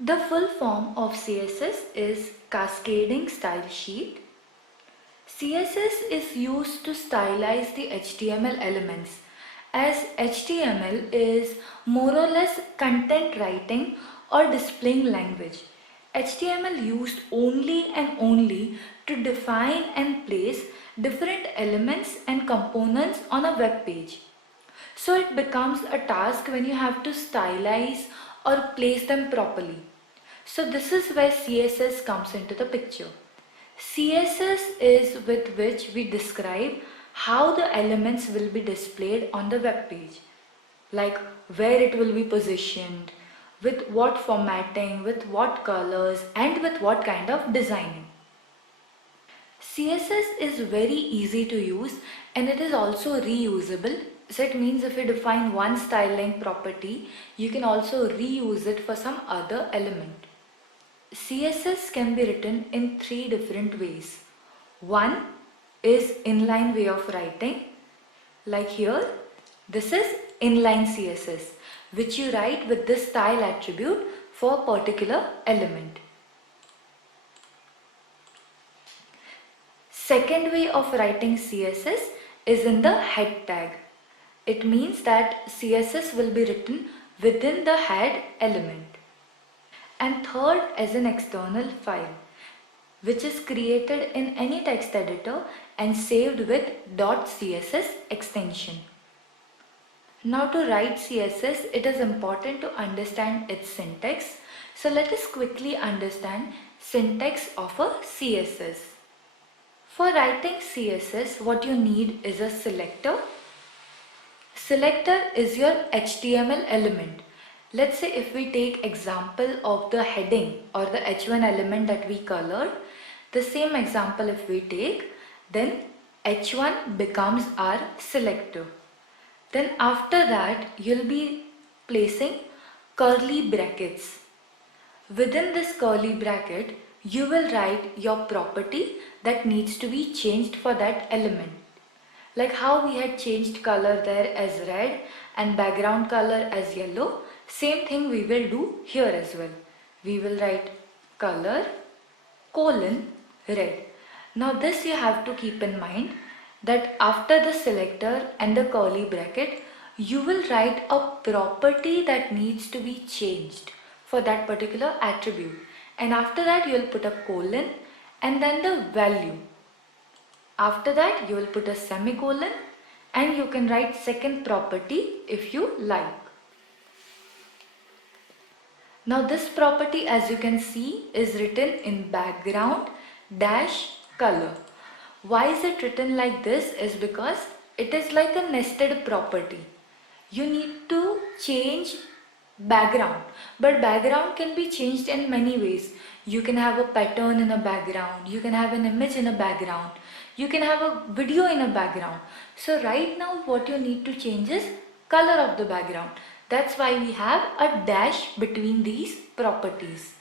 The full form of CSS is Cascading Style Sheet. CSS is used to stylize the HTML elements, as HTML is more or less content writing or displaying language. HTML used only and only to define and place different elements and components on a web page. So it becomes a task when you have to stylize or place them properly. So this is where CSS comes into the picture. CSS is with which we describe how the elements will be displayed on the web page, like where it will be positioned, with what formatting, with what colors, and with what kind of designing. CSS is very easy to use and it is also reusable. So it means if you define one styling property, you can also reuse it for some other element. CSS can be written in three different ways. One is inline way of writing. Like here, this is inline CSS, which you write with this style attribute for a particular element. Second way of writing CSS is in the head tag. It means that CSS will be written within the head element. And third is an external file, which is created in any text editor and saved with .css extension. Now to write CSS, it is important to understand its syntax. So let us quickly understand syntax of a CSS. For writing CSS, what you need is a selector. Selector is your HTML element. Let's say if we take example of the heading or the H1 element that we colored, the same example if we take, then H1 becomes our selector. Then after that you'll be placing curly brackets. Within this curly bracket, you will write your property that needs to be changed for that element. Like how we had changed color there as red and background color as yellow, same thing we will do here as well. We will write color colon red. Now this you have to keep in mind that after the selector and the curly bracket, you will write a property that needs to be changed for that particular attribute. And after that you will put a colon and then the value. After that you will put a semicolon and you can write second property if you like. Now this property, as you can see, is written in background dash color. Why is it written like this is because it is like a nested property. You need to change background, but background can be changed in many ways. You can have a pattern in a background, you can have an image in a background, you can have a video in a background. So right now what you need to change is color of the background. That's why we have a dash between these properties.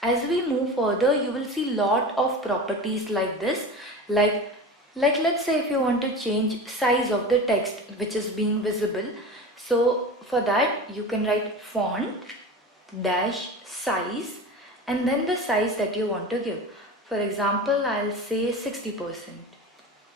As we move further, you will see lot of properties like this. Like let's say if you want to change size of the text which is being visible. So for that you can write font dash size and then the size that you want to give. For example, I'll say 60%.